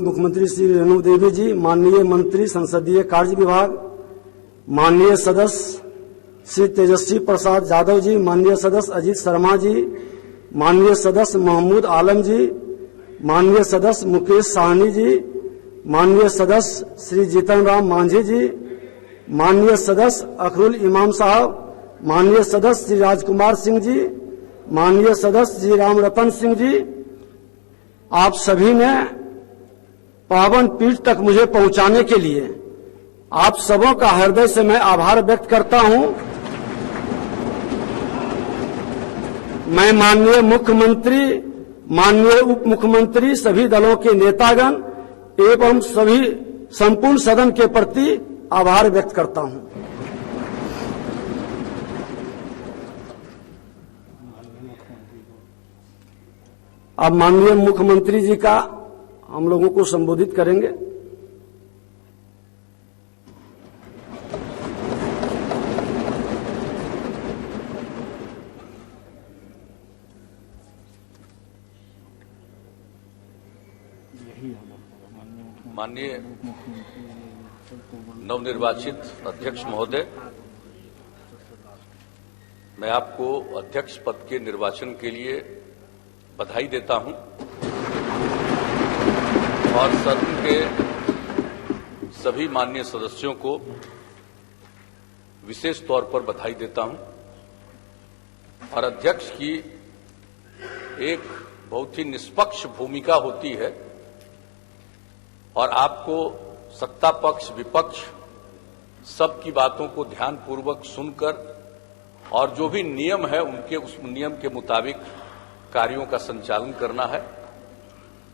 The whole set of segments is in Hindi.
मुख्यमंत्री श्री रेणु देवी जी, माननीय मंत्री संसदीय कार्य विभाग, माननीय सदस्य श्री तेजस्वी प्रसाद यादव जी, माननीय सदस्य अजीत शर्मा जी, माननीय सदस्य महमूद आलम जी, माननीय सदस्य मुकेश साहनी जी, माननीय सदस्य श्री जीतन राम मांझी जी, माननीय सदस्य अखरुल इमाम साहब, माननीय सदस्य श्री राजकुमार सिंह जी, माननीय सदस्य श्री राम रतन सिंह जी, आप सभी ने पावन पीठ तक मुझे पहुंचाने के लिए आप सबों का हृदय से मैं आभार व्यक्त करता हूं। मैं माननीय मुख्यमंत्री, माननीय उप मुख्यमंत्री, सभी दलों के नेतागण एवं सभी संपूर्ण सदन के प्रति आभार व्यक्त करता हूं। अब माननीय मुख्यमंत्री जी का हम लोगों को संबोधित करेंगे। माननीय नवनिर्वाचित अध्यक्ष महोदय, मैं आपको अध्यक्ष पद के निर्वाचन के लिए बधाई देता हूं और सदन के सभी माननीय सदस्यों को विशेष तौर पर बधाई देता हूं। और अध्यक्ष की एक बहुत ही निष्पक्ष भूमिका होती है और आपको सत्ता पक्ष विपक्ष सबकी बातों को ध्यानपूर्वक सुनकर और जो भी नियम है उनके उस नियम के मुताबिक कार्यों का संचालन करना है।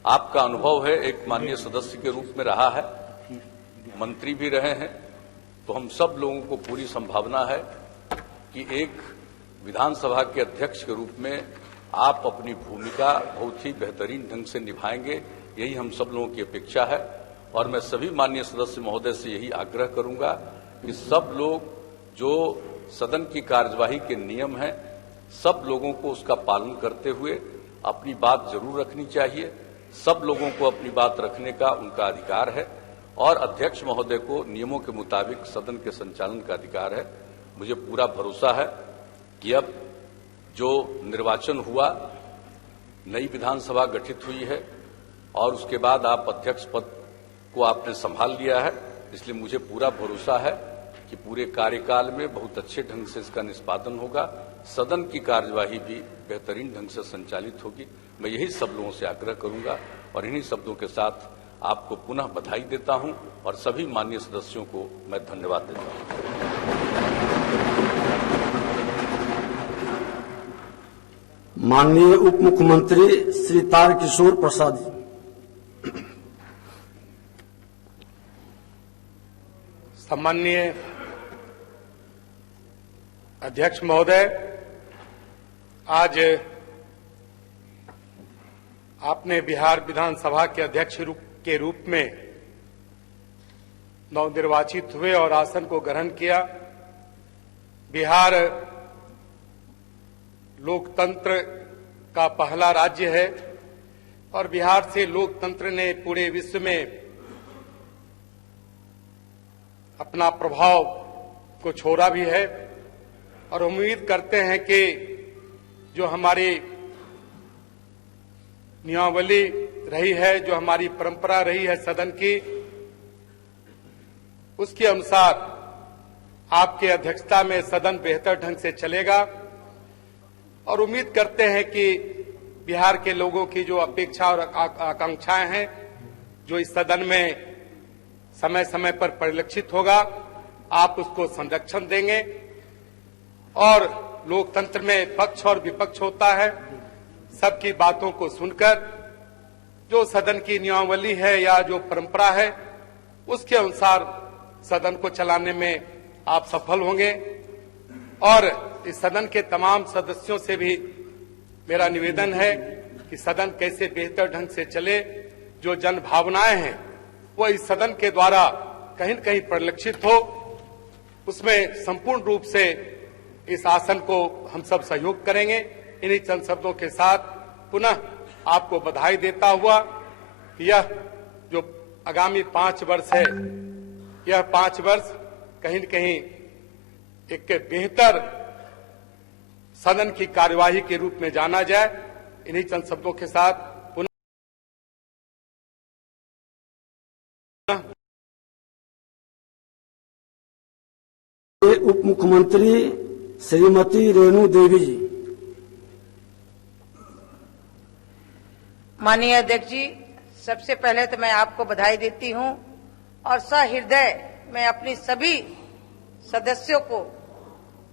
आपका अनुभव है, एक माननीय सदस्य के रूप में रहा है, मंत्री भी रहे हैं, तो हम सब लोगों को पूरी संभावना है कि एक विधानसभा के अध्यक्ष के रूप में आप अपनी भूमिका बहुत ही बेहतरीन ढंग से निभाएंगे, यही हम सब लोगों की अपेक्षा है। और मैं सभी माननीय सदस्य महोदय से यही आग्रह करूंगा कि सब लोग जो सदन की कार्यवाही के नियम हैं, सब लोगों को उसका पालन करते हुए अपनी बात जरूर रखनी चाहिए। सब लोगों को अपनी बात रखने का उनका अधिकार है और अध्यक्ष महोदय को नियमों के मुताबिक सदन के संचालन का अधिकार है। मुझे पूरा भरोसा है कि अब जो निर्वाचन हुआ, नई विधानसभा गठित हुई है और उसके बाद आप अध्यक्ष पद को आपने संभाल लिया है, इसलिए मुझे पूरा भरोसा है कि पूरे कार्यकाल में बहुत अच्छे ढंग से इसका निष्पादन होगा, सदन की कार्यवाही भी बेहतरीन ढंग से संचालित होगी। मैं यही सब लोगों से आग्रह करूंगा और इन्हीं शब्दों के साथ आपको पुनः बधाई देता हूं और सभी माननीय सदस्यों को मैं धन्यवाद देता हूं। माननीय उप मुख्यमंत्री श्री तारकिशोर प्रसाद जी। सम्माननीय अध्यक्ष महोदय, आज आपने बिहार विधानसभा के अध्यक्ष के रूप में नवनिर्वाचित हुए और आसन को ग्रहण किया। बिहार लोकतंत्र का पहला राज्य है और बिहार से लोकतंत्र ने पूरे विश्व में अपना प्रभाव को छोड़ा भी है और उम्मीद करते हैं कि जो हमारी नियमावली रही है, जो हमारी परंपरा रही है सदन की, उसके अनुसार आपके अध्यक्षता में सदन बेहतर ढंग से चलेगा और उम्मीद करते हैं कि बिहार के लोगों की जो अपेक्षा और आकांक्षाएं हैं, जो इस सदन में समय समय पर परिलक्षित होगा, आप उसको संरक्षण देंगे और लोकतंत्र में पक्ष और विपक्ष होता है। सबकी बातों को सुनकर जो सदन की नियमावली है या जो परंपरा है, उसके अनुसार सदन को चलाने में आप सफल होंगे। और इस सदन के तमाम सदस्यों से भी मेरा निवेदन है कि सदन कैसे बेहतर ढंग से चले, जो जन भावनाएं हैं वो इस सदन के द्वारा कहीं न कहीं परिलक्षित हो, उसमें संपूर्ण रूप से इस आसन को हम सब सहयोग करेंगे। इन्हीं चंद शब्दों के साथ पुनः आपको बधाई देता हुआ यह जो आगामी 5 वर्ष है, यह 5 वर्ष कहीं न कहीं एक बेहतर सदन की कार्यवाही के रूप में जाना जाए। इन्हीं चंद शब्दों के साथ पुनः उप मुख्यमंत्री श्रीमती रेणु देवी जी। माननीय अध्यक्ष जी, सबसे पहले तो मैं आपको बधाई देती हूं और सहृदय मैं अपनी सभी सदस्यों को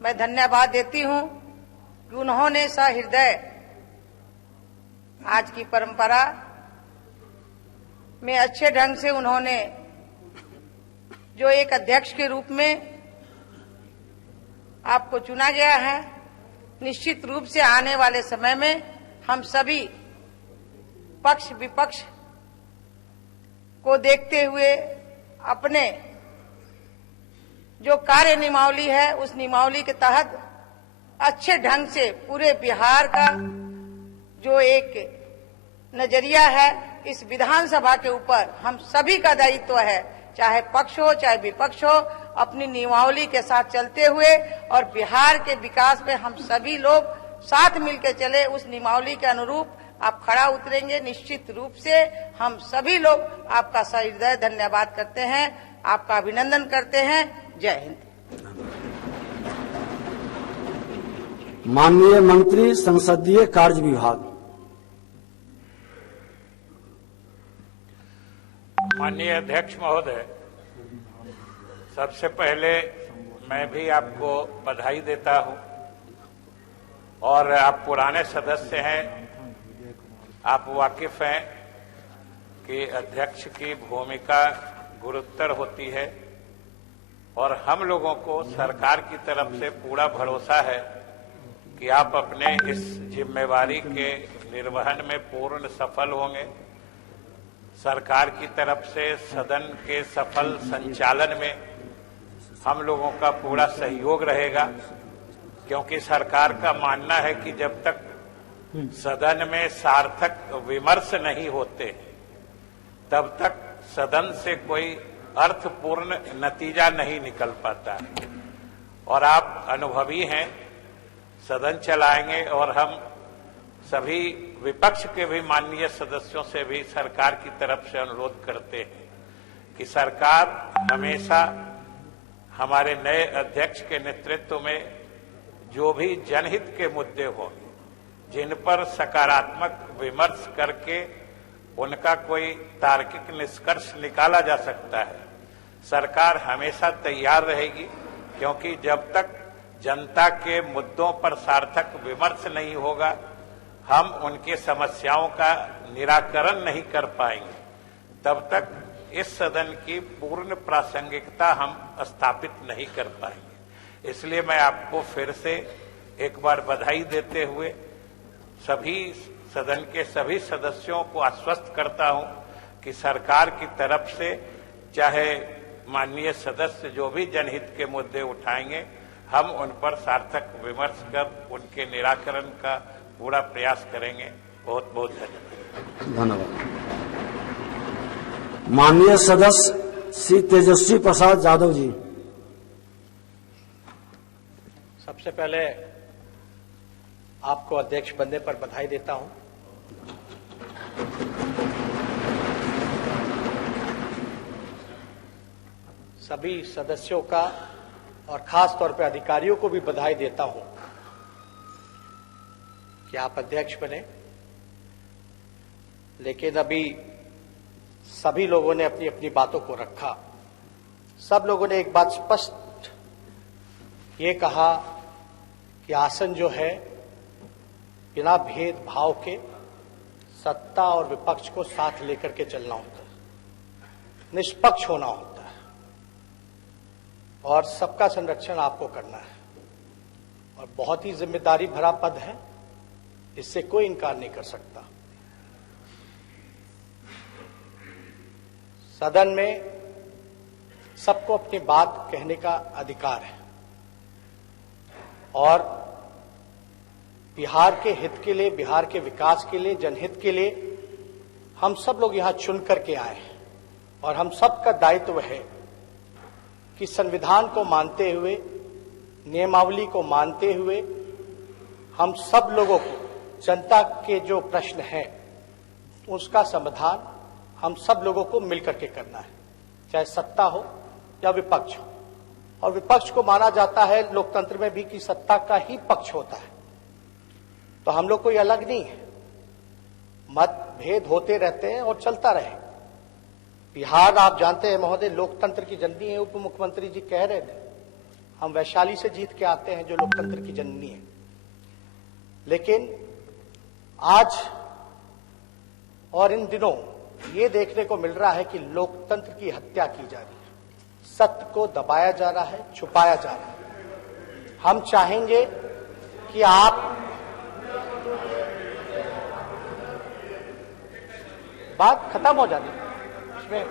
मैं धन्यवाद देती हूं कि उन्होंने सहृदय आज की परंपरा में अच्छे ढंग से उन्होंने जो एक अध्यक्ष के रूप में आपको चुना गया है, निश्चित रूप से आने वाले समय में हम सभी पक्ष विपक्ष को देखते हुए अपने जो कार्य नियमावली है उस नियमावली के तहत अच्छे ढंग से पूरे बिहार का जो एक नजरिया है इस विधानसभा के ऊपर हम सभी का दायित्व है, चाहे पक्ष हो चाहे विपक्ष हो, अपनी नियमावली के साथ चलते हुए और बिहार के विकास में हम सभी लोग साथ मिलकर चले, उस नियमावली के अनुरूप आप खड़ा उतरेंगे। निश्चित रूप से हम सभी लोग आपका सहृदय धन्यवाद करते हैं, आपका अभिनंदन करते हैं। जय हिंद। माननीय मंत्री संसदीय कार्य विभाग। माननीय अध्यक्ष महोदय, सबसे पहले मैं भी आपको बधाई देता हूं और आप पुराने सदस्य हैं, आप वाकिफ हैं कि अध्यक्ष की भूमिका गुरुतर होती है और हम लोगों को सरकार की तरफ से पूरा भरोसा है कि आप अपने इस जिम्मेवारी के निर्वहन में पूर्ण सफल होंगे। सरकार की तरफ से सदन के सफल संचालन में हम लोगों का पूरा सहयोग रहेगा, क्योंकि सरकार का मानना है कि जब तक सदन में सार्थक विमर्श नहीं होते तब तक सदन से कोई अर्थपूर्ण नतीजा नहीं निकल पाता है। और आप अनुभवी हैं, सदन चलाएंगे और हम सभी विपक्ष के भी माननीय सदस्यों से भी सरकार की तरफ से अनुरोध करते हैं कि सरकार हमेशा हमारे नए अध्यक्ष के नेतृत्व में जो भी जनहित के मुद्दे होंगे, जिन पर सकारात्मक विमर्श करके उनका कोई तार्किक निष्कर्ष निकाला जा सकता है, सरकार हमेशा तैयार रहेगी। क्योंकि जब तक जनता के मुद्दों पर सार्थक विमर्श नहीं होगा, हम उनके समस्याओं का निराकरण नहीं कर पाएंगे, तब तक इस सदन की पूर्ण प्रासंगिकता हम स्थापित नहीं कर पाएंगे। इसलिए मैं आपको फिर से एक बार बधाई देते हुए सभी सदन के सभी सदस्यों को आश्वस्त करता हूं कि सरकार की तरफ से चाहे माननीय सदस्य जो भी जनहित के मुद्दे उठाएंगे, हम उन पर सार्थक विमर्श कर उनके निराकरण का पूरा प्रयास करेंगे। बहुत बहुत धन्यवाद। माननीय सदस्य श्री तेजस्वी प्रसाद यादव जी। सबसे पहले आपको अध्यक्ष बनने पर बधाई देता हूं। सभी सदस्यों का और खास तौर पर अधिकारियों को भी बधाई देता हूं कि आप अध्यक्ष बने। लेकिन अभी सभी लोगों ने अपनी अपनी बातों को रखा। सब लोगों ने एक बात स्पष्ट ये कहा कि आसन जो है बिना भेदभाव के सत्ता और विपक्ष को साथ लेकर के चलना होता है, निष्पक्ष होना होता है और सबका संरक्षण आपको करना है और बहुत ही जिम्मेदारी भरा पद है, इससे कोई इनकार नहीं कर सकता। सदन में सबको अपनी बात कहने का अधिकार है और बिहार के हित के लिए, बिहार के विकास के लिए, जनहित के लिए हम सब लोग यहां चुन करके आए हैं। और हम सबका दायित्व है कि संविधान को मानते हुए, नियमावली को मानते हुए, हम सब लोगों को जनता के जो प्रश्न हैं उसका समाधान हम सब लोगों को मिलकर के करना है, चाहे सत्ता हो या विपक्ष हो। और विपक्ष को माना जाता है लोकतंत्र में भी कि सत्ता का ही पक्ष होता है, तो हम लोग कोई अलग नहीं है। मतभेद होते रहते हैं और चलता रहे। बिहार आप जानते हैं महोदय लोकतंत्र की जननी है। उप मुख्यमंत्री जी कह रहे थे हम वैशाली से जीत के आते हैं जो लोकतंत्र की जननी है, लेकिन आज और इन दिनों ये देखने को मिल रहा है कि लोकतंत्र की हत्या की जा रही है, सत्य को दबाया जा रहा है, छुपाया जा रहा है। हम चाहेंगे कि आप बात खत्म हो जाती इसमें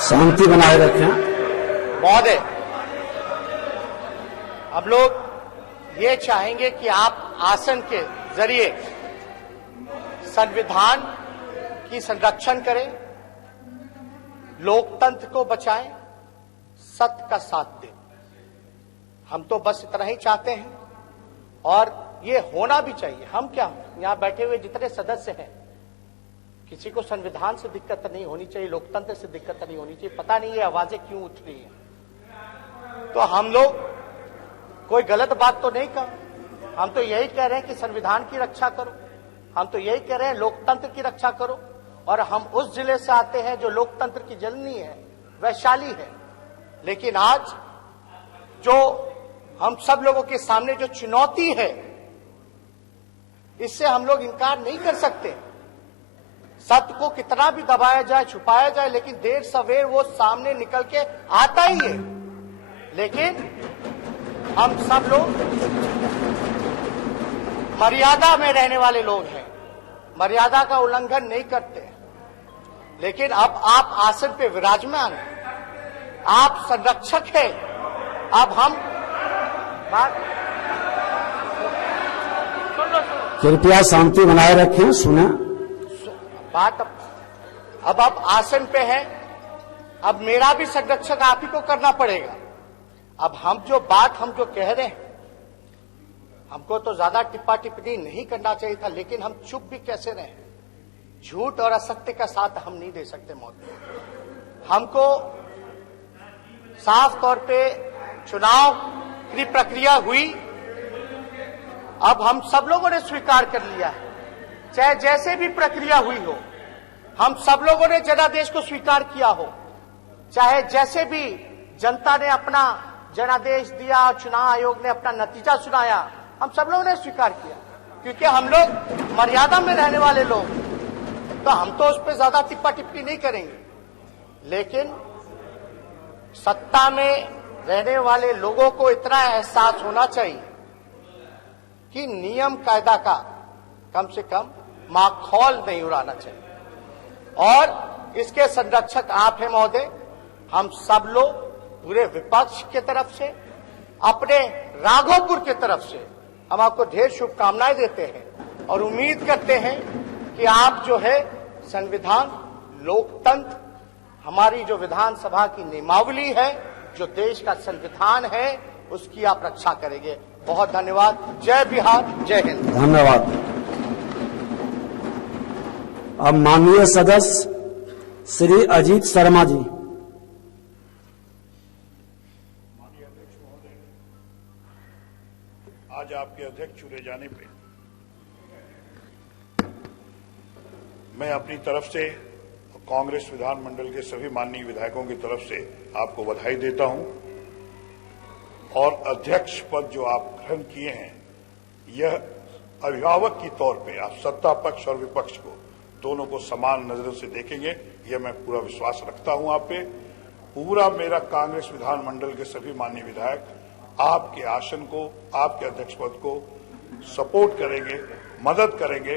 शांति बनाए रखें। महोदय, हम लोग ये चाहेंगे कि आप आसन के जरिए संविधान की संरक्षण करें, लोकतंत्र को बचाएं, सत्य का साथ दें। हम तो बस इतना ही चाहते हैं और ये होना भी चाहिए। हम क्या, यहां बैठे हुए जितने सदस्य हैं, किसी को संविधान से दिक्कत नहीं होनी चाहिए, लोकतंत्र से दिक्कत नहीं होनी चाहिए। पता नहीं ये आवाजें क्यों उठ रही हैं। तो हम लोग कोई गलत बात तो नहीं कर, हम तो यही कह रहे हैं कि संविधान की रक्षा करो, हम तो यही कह रहे हैं लोकतंत्र की रक्षा करो। और हम उस जिले से आते हैं जो लोकतंत्र की जननी है, वैशाली है। लेकिन आज जो हम सब लोगों के सामने जो चुनौती है, इससे हम लोग इनकार नहीं कर सकते। सत्य को कितना भी दबाया जाए, छुपाया जाए, लेकिन देर सवेर वो सामने निकल के आता ही है। लेकिन हम सब लोग मर्यादा में रहने वाले लोग हैं, मर्यादा का उल्लंघन नहीं करते। लेकिन अब आप आसन पे विराजमान हैं, आप संरक्षक हैं। अब हम कृपया शांति बनाए रखें, सुने बात। अब आप आसन पे हैं, अब मेरा भी संरक्षण आप ही को करना पड़ेगा। अब हम जो कह रहे हैं, हमको तो ज्यादा टिप्पा टिप्पणी नहीं करना चाहिए था, लेकिन हम चुप भी कैसे रहे। झूठ और असत्य का साथ हम नहीं दे सकते महोदय। हमको साफ तौर पे चुनाव की प्रक्रिया हुई, अब हम सब लोगों ने स्वीकार कर लिया है, चाहे जैसे भी प्रक्रिया हुई हो। हम सब लोगों ने जनादेश को स्वीकार किया हो, चाहे जैसे भी जनता ने अपना जनादेश दिया, चुनाव आयोग ने अपना नतीजा सुनाया, हम सब लोगों ने स्वीकार किया। क्योंकि हम लोग मर्यादा में रहने वाले लोग, तो हम तो उस पर ज्यादा टिप्पा टिप्पणी नहीं करेंगे। लेकिन सत्ता में रहने वाले लोगों को इतना एहसास होना चाहिए कि नियम कायदा का कम से कम माखौल नहीं उड़ाना चाहिए। और इसके संरक्षक आप हैं महोदय। हम सब लोग पूरे विपक्ष के तरफ से, अपने राघोपुर के तरफ से हम आपको ढेर शुभकामनाएं देते हैं और उम्मीद करते हैं कि आप जो है संविधान, लोकतंत्र, हमारी जो विधानसभा की नियमावली है, जो देश का संविधान है, उसकी आप रक्षा करेंगे। बहुत धन्यवाद। जय बिहार, जय हिंद। धन्यवाद। अब माननीय सदस्य श्री अजीत शर्मा जी। आज आपके अध्यक्ष चुने जाने पे मैं अपनी तरफ से कांग्रेस विधानमंडल के सभी माननीय विधायकों की तरफ से आपको बधाई देता हूं और अध्यक्ष पद जो आप ग्रहण किए हैं, यह अभिभावक की तौर पे आप सत्ता पक्ष और विपक्ष को दोनों को समान नजरों से देखेंगे, यह मैं पूरा विश्वास रखता हूं आप पे। पूरा मेरा कांग्रेस विधानमंडल के सभी माननीय विधायक आपके आसन को, आपके अध्यक्ष पद को सपोर्ट करेंगे, मदद करेंगे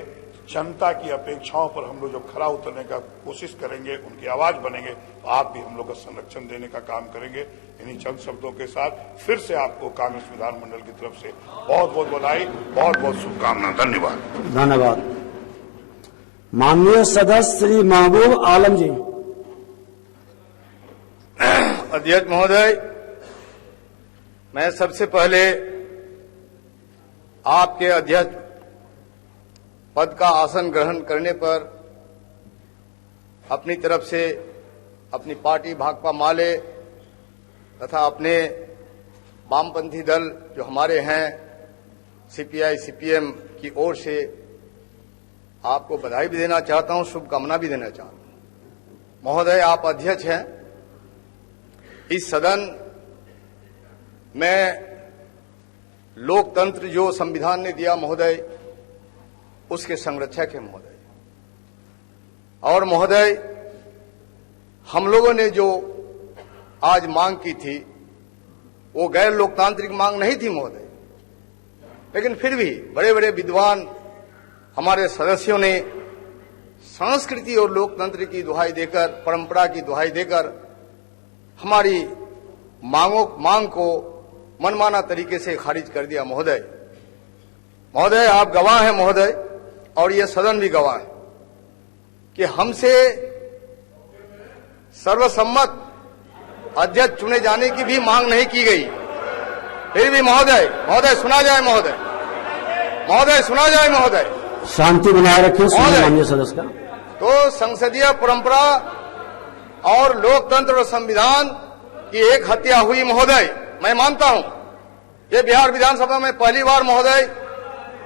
जनता की अपेक्षाओं पर हम लोग जब खरा उतरने का कोशिश करेंगे, उनकी आवाज बनेंगे, तो आप भी हम लोग का संरक्षण देने का काम करेंगे। इन्हीं चंद शब्दों के साथ फिर से आपको कांग्रेस विधानमंडल की तरफ से बहुत बहुत बधाई, बहुत बहुत शुभकामना। धन्यवाद। धन्यवाद। माननीय सदस्य श्री महबूब आलम जी। अध्यक्ष महोदय, मैं सबसे पहले आपके अध्यक्ष पद का आसन ग्रहण करने पर अपनी तरफ से अपनी पार्टी भाकपा माले तथा अपने वामपंथी दल जो हमारे हैं सीपीआई सीपीएम की ओर से आपको बधाई भी देना चाहता हूं, शुभकामना भी देना चाहता हूं। महोदय, आप अध्यक्ष हैं। इस सदन में लोकतंत्र जो संविधान ने दिया महोदय, उसके संरक्षक है महोदय। और महोदय, हम लोगों ने जो आज मांग की थी वो गैर लोकतांत्रिक मांग नहीं थी महोदय, लेकिन फिर भी बड़े बड़े विद्वान हमारे सदस्यों ने संस्कृति और लोकतंत्र की दुहाई देकर, परंपरा की दुहाई देकर हमारी मांग को मनमाना तरीके से खारिज कर दिया महोदय। महोदय, आप गवाह हैं महोदय, और यह सदन भी गवाह है कि हमसे सर्वसम्मत अध्यक्ष चुने जाने की भी मांग नहीं की गई। फिर भी महोदय सुना जाए, महोदय सुना जाए महोदय। शांति बनाए रखें माननीय सदस्य का। तो संसदीय परंपरा और लोकतंत्र और संविधान की एक हत्या हुई महोदय। मैं मानता हूं ये बिहार विधानसभा में पहली बार महोदय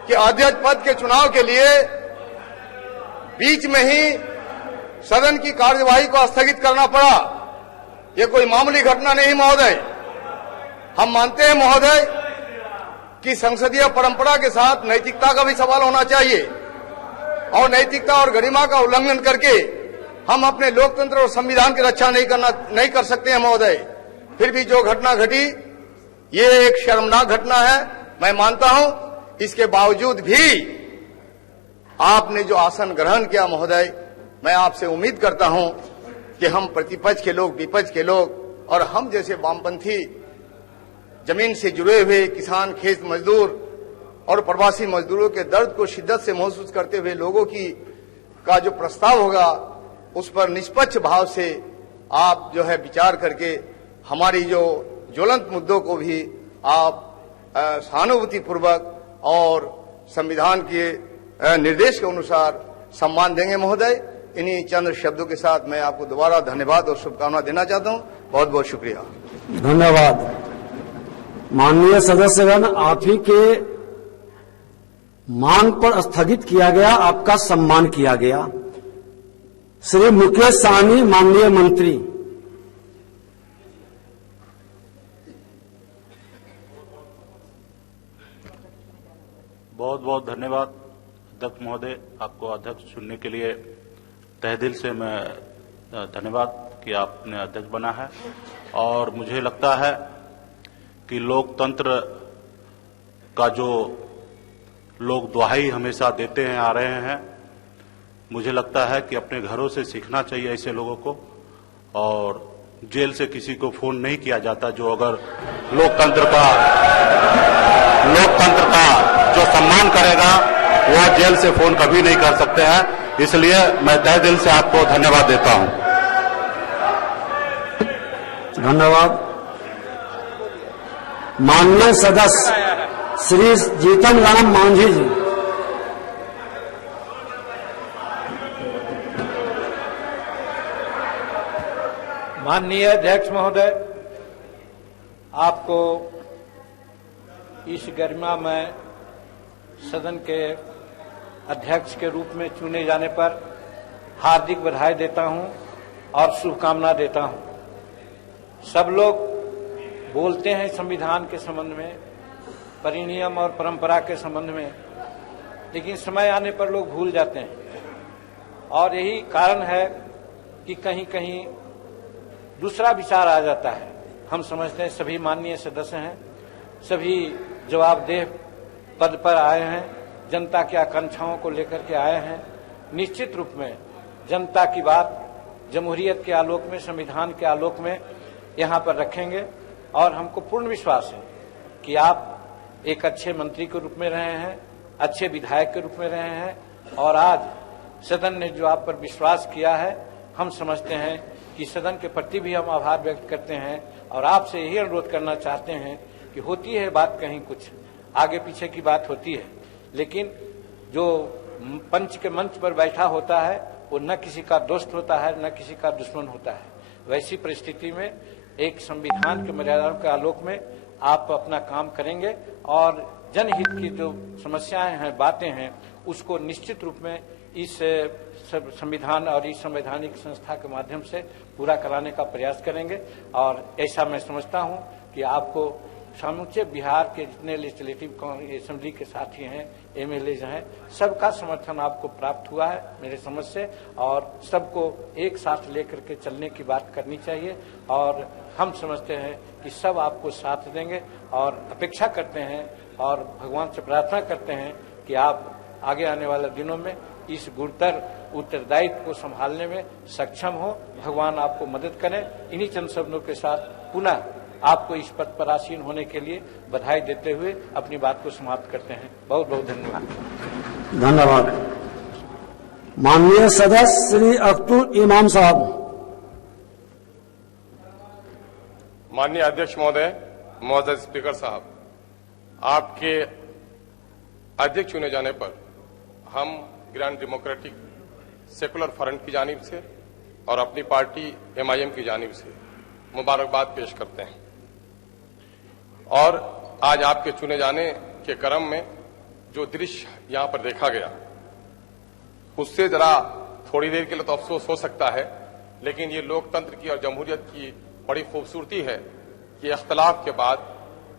कि अध्यक्ष पद के चुनाव के लिए बीच में ही सदन की कार्यवाही को स्थगित करना पड़ा। ये कोई मामूली घटना नहीं महोदय। हम मानते हैं महोदय कि संसदीय परंपरा के साथ नैतिकता का भी सवाल होना चाहिए, और नैतिकता और गरिमा का उल्लंघन करके हम अपने लोकतंत्र और संविधान की रक्षा नहीं कर सकते हैं महोदय। फिर भी जो घटना घटी ये एक शर्मनाक घटना है, मैं मानता हूं। इसके बावजूद भी आपने जो आसन ग्रहण किया महोदय, मैं आपसे उम्मीद करता हूं कि हम प्रतिपक्ष के लोग, विपक्ष के लोग और हम जैसे वामपंथी जमीन से जुड़े हुए किसान, खेत मजदूर और प्रवासी मजदूरों के दर्द को शिद्दत से महसूस करते हुए लोगों का जो प्रस्ताव होगा उस पर निष्पक्ष भाव से आप जो है विचार करके हमारी जो ज्वलंत मुद्दों को भी आप सहानुभूति पूर्वक और संविधान के निर्देश के अनुसार सम्मान देंगे महोदय। इन्हीं चंद शब्दों के साथ मैं आपको दोबारा धन्यवाद और शुभकामना देना चाहता हूं। बहुत बहुत शुक्रिया। धन्यवाद। माननीय सदस्यगण, आप ही के मांग पर स्थगित किया गया, आपका सम्मान किया गया। श्री मुकेश सहनी माननीय मंत्री। बहुत बहुत धन्यवाद अध्यक्ष महोदय। आपको अध्यक्ष चुनने के लिए तहे दिल से मैं धन्यवाद कि आपने अध्यक्ष बना है। और मुझे लगता है कि लोकतंत्र का जो लोग दुहाई हमेशा देते हैं आ रहे हैं, मुझे लगता है कि अपने घरों से सीखना चाहिए ऐसे लोगों को। और जेल से किसी को फोन नहीं किया जाता जो अगर लोकतंत्र का जो सम्मान करेगा वह जेल से फोन कभी नहीं कर सकते हैं। इसलिए मैं तहे दिल से आपको धन्यवाद देता हूं। धन्यवाद। माननीय सदस्य श्री जीतन राम मांझी जी। माननीय अध्यक्ष महोदय, आपको इस गरिमा में सदन के अध्यक्ष के रूप में चुने जाने पर हार्दिक बधाई देता हूं और शुभकामना देता हूं। सब लोग बोलते हैं संविधान के संबंध में, परिनियम और परंपरा के संबंध में, लेकिन समय आने पर लोग भूल जाते हैं। और यही कारण है कि कहीं कहीं दूसरा विचार आ जाता है। हम समझते हैं सभी माननीय सदस्य हैं, सभी जवाबदेह पद पर आए हैं, जनता की आकांक्षाओं को लेकर के आए हैं। निश्चित रूप में जनता की बात जमहूरियत के आलोक में, संविधान के आलोक में यहाँ पर रखेंगे और हमको पूर्ण विश्वास है कि आप एक अच्छे मंत्री के रूप में रहे हैं, अच्छे विधायक के रूप में रहे हैं और आज सदन ने जो आप पर विश्वास किया है, हम समझते हैं कि सदन के प्रति भी हम आभार व्यक्त करते हैं और आपसे यही अनुरोध करना चाहते हैं कि होती है बात कहीं कुछ आगे पीछे की बात होती है, लेकिन जो पंच के मंच पर बैठा होता है वो न किसी का दोस्त होता है न किसी का दुश्मन होता है। वैसी परिस्थिति में एक संविधान के मर्यादाओं के आलोक में आप अपना काम करेंगे और जनहित की जो समस्याएं हैं, बातें हैं, उसको निश्चित रूप में इस संविधान और इस संवैधानिक संस्था के माध्यम से पूरा कराने का प्रयास करेंगे। और ऐसा मैं समझता हूं कि आपको समूचे बिहार के जितने लेजिस्लेटिव असेंबली के साथी हैं, एमएलए हैं, सबका समर्थन आपको प्राप्त हुआ है मेरे समझ से और सबको एक साथ लेकर के चलने की बात करनी चाहिए और हम समझते हैं कि सब आपको साथ देंगे और अपेक्षा करते हैं और भगवान से प्रार्थना करते हैं कि आप आगे आने वाले दिनों में इस गुरुतर उत्तरदायित्व को संभालने में सक्षम हो। भगवान आपको मदद करें। इन्हीं चंद शब्दों के साथ पुनः आपको इस पद पर आसीन होने के लिए बधाई देते हुए अपनी बात को समाप्त करते हैं। बहुत बहुत धन्यवाद। धन्यवाद। माननीय सदस्य श्री अख्तर इमाम साहब। माननीय अध्यक्ष महोदय, महोदय स्पीकर साहब, आपके अध्यक्ष चुने जाने पर हम ग्रांड डेमोक्रेटिक सेकुलर फ्रंट की जानिब से और अपनी पार्टी एमआईएम की जानिब से मुबारकबाद पेश करते हैं। और आज आपके चुने जाने के क्रम में जो दृश्य यहां पर देखा गया, उससे जरा थोड़ी देर के लिए तो अफसोस हो सकता है, लेकिन ये लोकतंत्र की और जमहूरियत की बड़ी खूबसूरती है कि इख्तलाफ के बाद,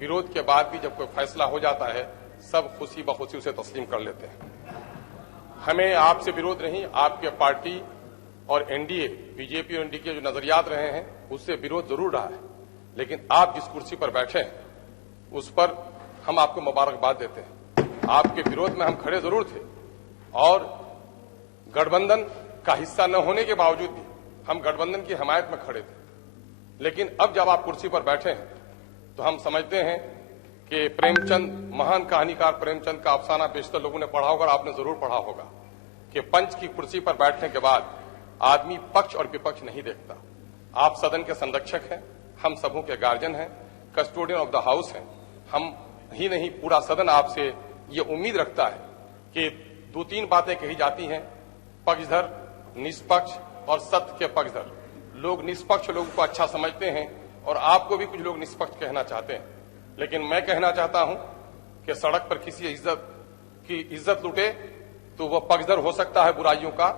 विरोध के बाद भी जब कोई फैसला हो जाता है, सब खुशी बखुशी उसे तस्लीम कर लेते हैं। हमें आपसे विरोध नहीं, आपके पार्टी और एनडीए, बीजेपी और एनडीए के जो नजरियात रहे हैं उससे विरोध जरूर रहा है, लेकिन आप जिस कुर्सी पर बैठे हैं उस पर हम आपको मुबारकबाद देते हैं। आपके विरोध में हम खड़े जरूर थे और गठबंधन का हिस्सा न होने के बावजूद भी हम गठबंधन की हमायत में खड़े थे, लेकिन अब जब आप कुर्सी पर बैठे हैं तो हम समझते हैं कि प्रेमचंद, महान कहानीकार प्रेमचंद का अफसाना बेशतर लोगों ने पढ़ा होगा और आपने जरूर पढ़ा होगा कि पंच की कुर्सी पर बैठने के बाद आदमी पक्ष और विपक्ष नहीं देखता। आप सदन के संरक्षक हैं, हम सबों के गार्जियन हैं, कस्टोडियन ऑफ द हाउस हैं। हम ही नहीं, पूरा सदन आपसे ये उम्मीद रखता है कि दो तीन बातें कही जाती हैं, पक्षधर, निष्पक्ष और सत्य के पक्षधर। लोग निष्पक्ष लोगों को अच्छा समझते हैं और आपको भी कुछ लोग निष्पक्ष कहना चाहते हैं, लेकिन मैं कहना चाहता हूं कि सड़क पर किसी इज्जत लुटे तो वह पक्षधर हो सकता है बुराइयों का,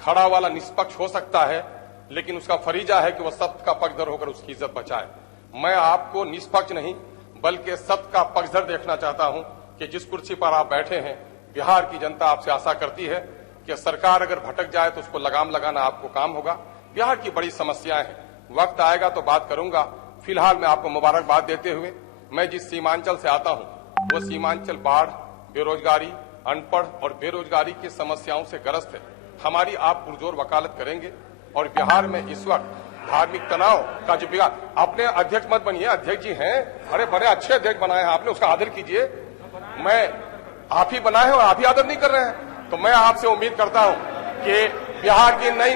खड़ा वाला निष्पक्ष हो सकता है, लेकिन उसका फरीजा है कि वह सत्य का पक्षधर होकर उसकी इज्जत बचाए। मैं आपको निष्पक्ष नहीं बल्कि सत्य का पक्षधर देखना चाहता हूं कि जिस कुर्सी पर आप बैठे हैं, बिहार की जनता आपसे आशा करती है कि सरकार अगर भटक जाए तो उसको लगाम लगाना आपको काम होगा। बिहार की बड़ी समस्याएं हैं, वक्त आएगा तो बात करूंगा। फिलहाल मैं आपको मुबारकबाद देते हुए, मैं जिस सीमांचल से आता हूं वो सीमांचल बाढ़, बेरोजगारी, अनपढ़ और बेरोजगारी की समस्याओं से ग्रस्त है। हमारी आप पुरजोर वकालत करेंगे और बिहार में इस वक्त धार्मिक तनाव का जो बिगाड़, अपने अध्यक्ष मत बनिए, अध्यक्ष जी हैं, अरे बड़े अच्छे अध्यक्ष बनाए हैं आपने, उसका आदर कीजिए। मैं आप ही बनाए हैं और आप ही आदर नहीं कर रहे हैं, तो मैं आपसे उम्मीद करता हूं कि बिहार की नई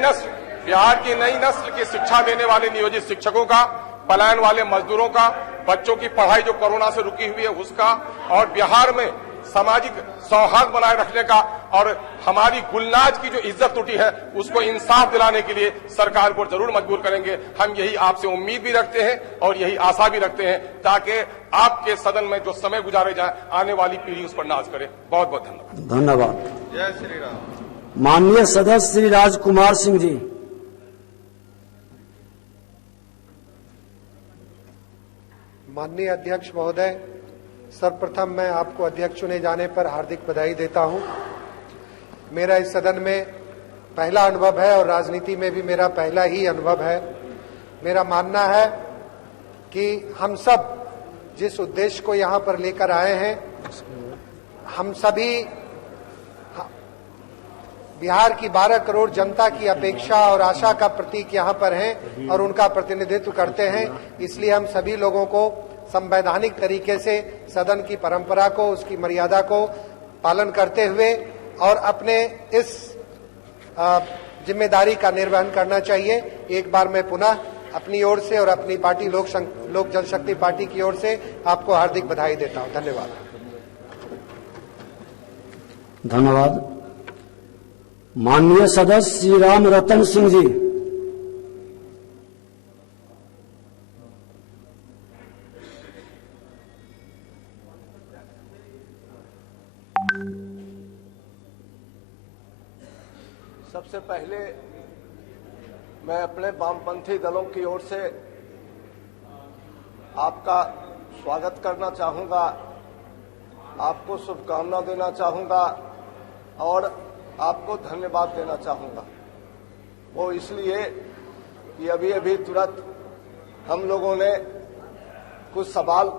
नस्ल की शिक्षा देने वाले नियोजित शिक्षकों का, पलायन वाले मजदूरों का, बच्चों की पढ़ाई जो कोरोना से रुकी हुई है उसका, और बिहार में सामाजिक सौहार्द बनाए रखने का और हमारी गुलनाज की जो इज्जत टूटी है उसको इंसाफ दिलाने के लिए सरकार को जरूर मजबूर करेंगे। हम यही आपसे उम्मीद भी रखते हैं और यही आशा भी रखते हैं ताकि आपके सदन में जो समय गुजारे जाए आने वाली पीढ़ी उस पर नाज करे। बहुत बहुत धन्यवाद। धन्यवाद। जय श्री राम। माननीय सदस्य श्री राजकुमार सिंह जी। माननीय अध्यक्ष महोदय, सर्वप्रथम मैं आपको अध्यक्ष चुने जाने पर हार्दिक बधाई देता हूं। मेरा इस सदन में पहला अनुभव है और राजनीति में भी मेरा पहला ही अनुभव है। मेरा मानना है कि हम सब जिस उद्देश्य को यहां पर लेकर आए हैं, हम सभी बिहार की 12 करोड़ जनता की अपेक्षा और आशा का प्रतीक यहाँ पर हैं और उनका प्रतिनिधित्व करते हैं। इसलिए हम सभी लोगों को संवैधानिक तरीके से सदन की परंपरा को, उसकी मर्यादा को पालन करते हुए और अपने इस जिम्मेदारी का निर्वहन करना चाहिए। एक बार मैं पुनः अपनी ओर से और अपनी पार्टी लोक जनशक्ति पार्टी की ओर से आपको हार्दिक बधाई देता हूं। धन्यवाद। धन्यवाद। माननीय सदस्य श्री राम रतन सिंह जी। सबसे पहले मैं अपने वामपंथी दलों की ओर से आपका स्वागत करना चाहूंगा, आपको शुभकामना देना चाहूंगा और आपको धन्यवाद देना चाहूंगा। वो इसलिए कि अभी अभी तुरंत हम लोगों ने कुछ सवाल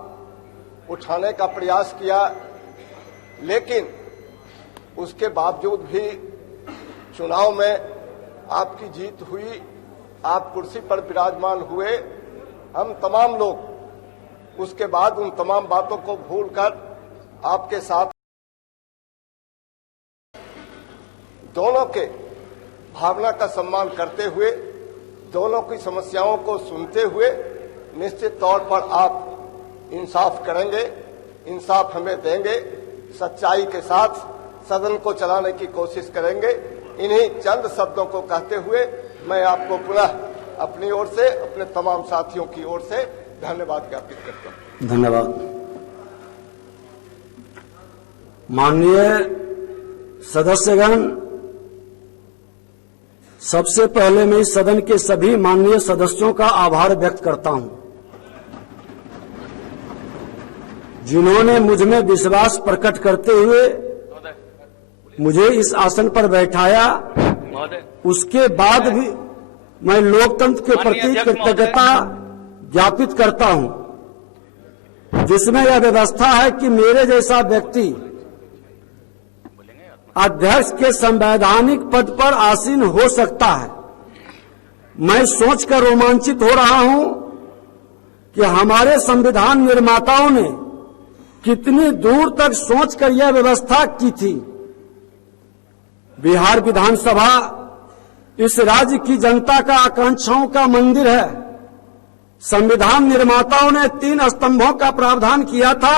उठाने का प्रयास किया, लेकिन उसके बावजूद भी चुनाव में आपकी जीत हुई, आप कुर्सी पर विराजमान हुए। हम तमाम लोग उसके बाद उन तमाम बातों को भूलकर आपके साथ दोनों के भावना का सम्मान करते हुए, दोनों की समस्याओं को सुनते हुए निश्चित तौर पर आप इंसाफ करेंगे, इंसाफ हमें देंगे, सच्चाई के साथ सदन को चलाने की कोशिश करेंगे। इन्हीं चंद शब्दों को कहते हुए मैं आपको पुनः अपनी ओर से, अपने तमाम साथियों की ओर से धन्यवाद ज्ञापित करता हूं। धन्यवाद। माननीय सदस्यगण, सबसे पहले मैं इस सदन के सभी माननीय सदस्यों का आभार व्यक्त करता हूं, जिन्होंने मुझ में विश्वास प्रकट करते हुए मुझे इस आसन पर बैठाया। उसके बाद भी मैं लोकतंत्र के प्रति कृतज्ञता ज्ञापित करता हूं, जिसमें यह व्यवस्था है कि मेरे जैसा व्यक्ति अध्यक्ष के संवैधानिक पद पर आसीन हो सकता है। मैं सोचकर रोमांचित हो रहा हूं कि हमारे संविधान निर्माताओं ने कितनी दूर तक सोचकर यह व्यवस्था की थी। बिहार विधानसभा इस राज्य की जनता का आकांक्षाओं का मंदिर है। संविधान निर्माताओं ने 3 स्तंभों का प्रावधान किया था,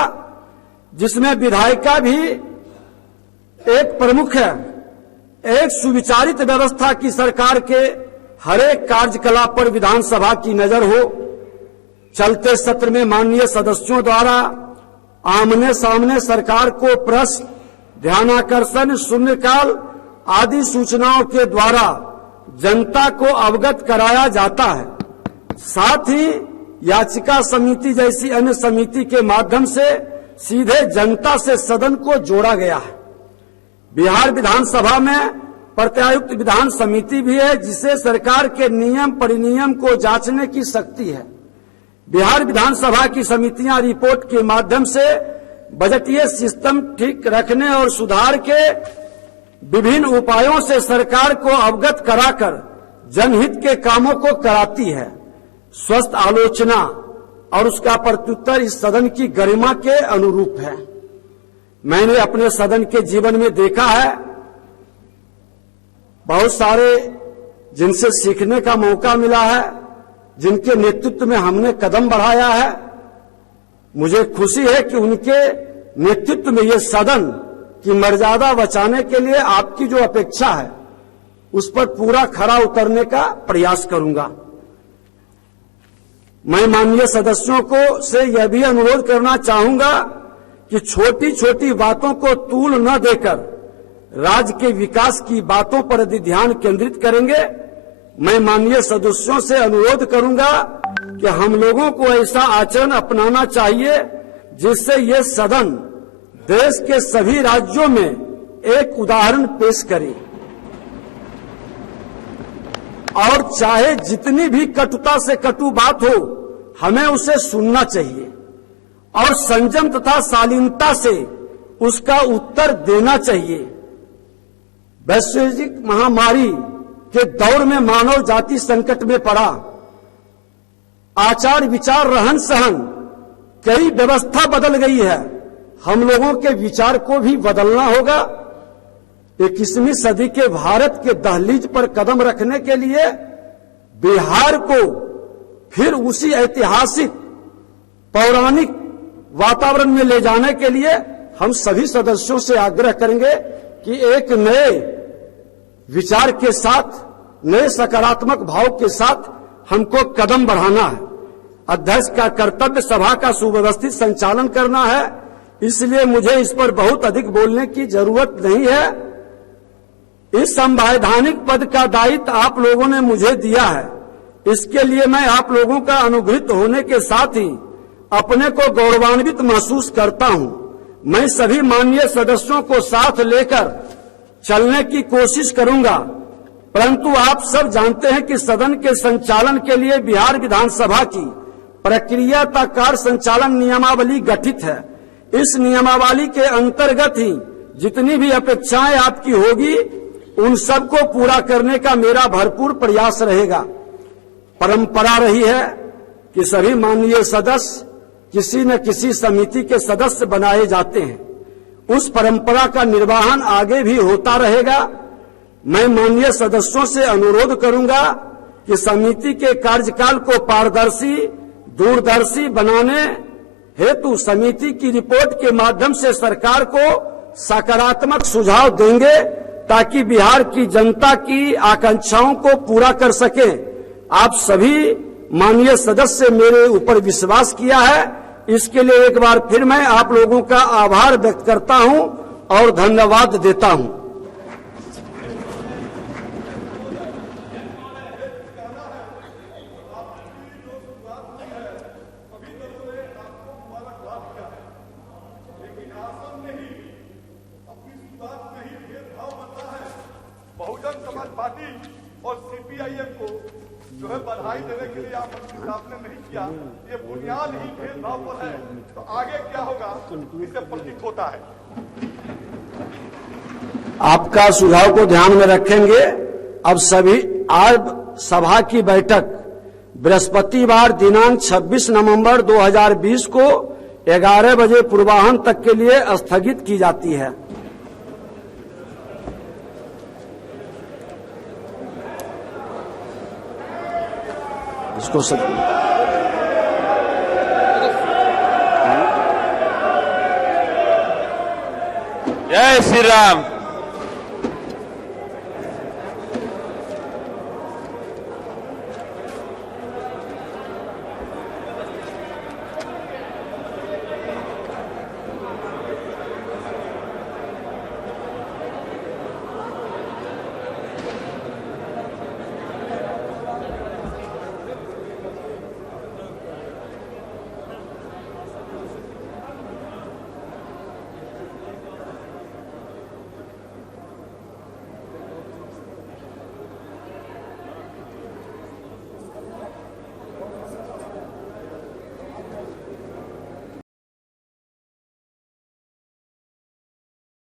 जिसमें विधायिका भी एक प्रमुख है। एक सुविचारित व्यवस्था की सरकार के हरेक कार्यकलाप पर विधानसभा की नजर हो। चलते सत्र में माननीय सदस्यों द्वारा आमने सामने सरकार को प्रश्न, ध्यानाकर्षण, शून्यकाल आदि सूचनाओं के द्वारा जनता को अवगत कराया जाता है। साथ ही याचिका समिति जैसी अन्य समिति के माध्यम से सीधे जनता से सदन को जोड़ा गया है। बिहार विधानसभा में प्रत्यायुक्त विधान समिति भी है, जिसे सरकार के नियम परिनियम को जांचने की शक्ति है। बिहार विधानसभा की समितियां रिपोर्ट के माध्यम से बजटीय सिस्टम ठीक रखने और सुधार के विभिन्न उपायों से सरकार को अवगत कराकर जनहित के कामों को कराती है। स्वस्थ आलोचना और उसका प्रत्युत्तर इस सदन की गरिमा के अनुरूप है। मैंने अपने सदन के जीवन में देखा है, बहुत सारे जिनसे सीखने का मौका मिला है, जिनके नेतृत्व में हमने कदम बढ़ाया है। मुझे खुशी है कि उनके नेतृत्व में ये सदन की मर्यादा बचाने के लिए आपकी जो अपेक्षा है, उस पर पूरा खरा उतरने का प्रयास करूंगा। मैं माननीय सदस्यों को से यह भी अनुरोध करना चाहूंगा कि छोटी छोटी बातों को तूल न देकर राज्य के विकास की बातों पर यदि ध्यान केंद्रित करेंगे। मैं माननीय सदस्यों से अनुरोध करूंगा कि हम लोगों को ऐसा आचरण अपनाना चाहिए जिससे ये सदन देश के सभी राज्यों में एक उदाहरण पेश करे और चाहे जितनी भी कटुता से कटु बात हो, हमें उसे सुनना चाहिए और संयम तथा शालीनता से उसका उत्तर देना चाहिए। वैश्विक महामारी के दौर में मानव जाति संकट में पड़ा। आचार विचार रहन सहन कई व्यवस्था बदल गई है। हम लोगों के विचार को भी बदलना होगा। 21वीं सदी के भारत के दहलीज पर कदम रखने के लिए बिहार को फिर उसी ऐतिहासिक पौराणिक वातावरण में ले जाने के लिए हम सभी सदस्यों से आग्रह करेंगे कि एक नए विचार के साथ, नए सकारात्मक भाव के साथ हमको कदम बढ़ाना है। अध्यक्ष का कर्तव्य सभा का सुव्यवस्थित संचालन करना है, इसलिए मुझे इस पर बहुत अधिक बोलने की जरूरत नहीं है। इस संवैधानिक पद का दायित्व आप लोगों ने मुझे दिया है, इसके लिए मैं आप लोगों का अनुग्रहित होने के साथ ही अपने को गौरवान्वित महसूस करता हूं। मैं सभी माननीय सदस्यों को साथ लेकर चलने की कोशिश करूंगा, परंतु आप सब जानते हैं कि सदन के संचालन के लिए बिहार विधानसभा की प्रक्रिया का कार्य संचालन नियमावली गठित है। इस नियमावली के अंतर्गत ही जितनी भी अपेक्षाएं आपकी होगी उन सबको पूरा करने का मेरा भरपूर प्रयास रहेगा। परंपरा रही है कि सभी माननीय सदस्य किसी न किसी समिति के सदस्य बनाए जाते हैं। उस परंपरा का निर्वहन आगे भी होता रहेगा। मैं माननीय सदस्यों से अनुरोध करूंगा कि समिति के कार्यकाल को पारदर्शी, दूरदर्शी बनाने हेतु समिति की रिपोर्ट के माध्यम से सरकार को सकारात्मक सुझाव देंगे ताकि बिहार की जनता की आकांक्षाओं को पूरा कर सके। आप सभी माननीय सदस्य मेरे ऊपर विश्वास किया है, इसके लिए एक बार फिर मैं आप लोगों का आभार व्यक्त करता हूं और धन्यवाद देता हूं। बहुजन समाज पार्टी और सीपीआईएम को जो है बधाई देने के लिए आपने नहीं किया, ये बुनियाद ही भेदभाव पर है। तो आगे क्या होगा इससे प्रतीत होता है। आपका सुझाव को ध्यान में रखेंगे। अब आज सभा की बैठक बृहस्पतिवार दिनांक 26 नवंबर 2020 को 11 बजे पूर्वाह्न तक के लिए स्थगित की जाती है। इसको सब जय श्री राम।